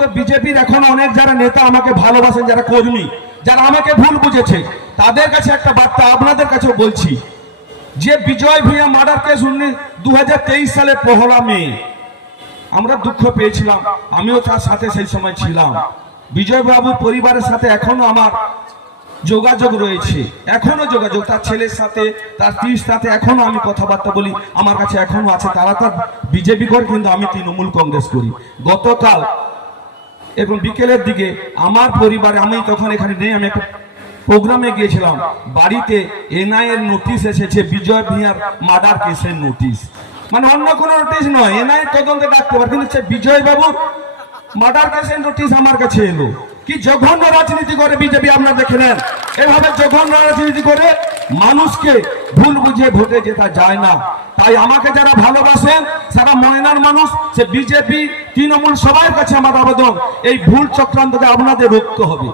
তো বিজেপির এখন অনেক যারা নেতা আমাকে ভালোবাসেন, যারা কর্মী, যারা আমাকে ভুল বুঝেছে, তাদের কাছে একটা বার্তা আপনাদের কাছেও বলছি, যে বিজয় ভূঁইয়া মার্ডার কেস 2023 সালে 1 মে আমরা দুঃখ পেয়েছিলাম, আমিও তার সাথে সেই সময় ছিলাম। বিজয় বাবুর পরিবারের সাথে এখনো আমার যোগাযোগ রয়েছে, এখনো যোগাযোগ, তার ছেলের সাথে, তার স্ত্রীর সাথে এখনো আমি কথাবার্তা বলি, আমার কাছে এখনো আছে। তারা তার বিজেপি করে, কিন্তু আমি তৃণমূল কংগ্রেস করি। গতকাল এবং বিকেলের দিকে আমার পরিবারে, আমি তখন এখানে নেই, আমি একটা প্রোগ্রামে গিয়েছিলাম, বাড়িতে এনআই এর নোটিশ এসেছে, বিজয় ভূঁইয়ার মার্ডার কেসের নোটিশ, মানে অন্য কোনো নোটিশ নয়, এনআই তদন্তে ডাকতে পারে, কিন্তু বিজয় বাবু মার্ডার কেসের নোটিশ আমার কাছে এলো। কি জঘন্য রাজনীতি করে বিজেপি, আপনারা দেখে নেন। এভাবে জঘন্য রাজনীতি করে মানুষকে ভুল বুঝে ভোটে জেতা যায় না। তাই আমাকে যারা ভালোবাসেন, সারা ময়নার মানুষ, সে বিজেপি তৃণমূল সবার কাছে আমার আবেদন, এই ভুল চক্রান্তকে আপনাদের রুখতে হবে।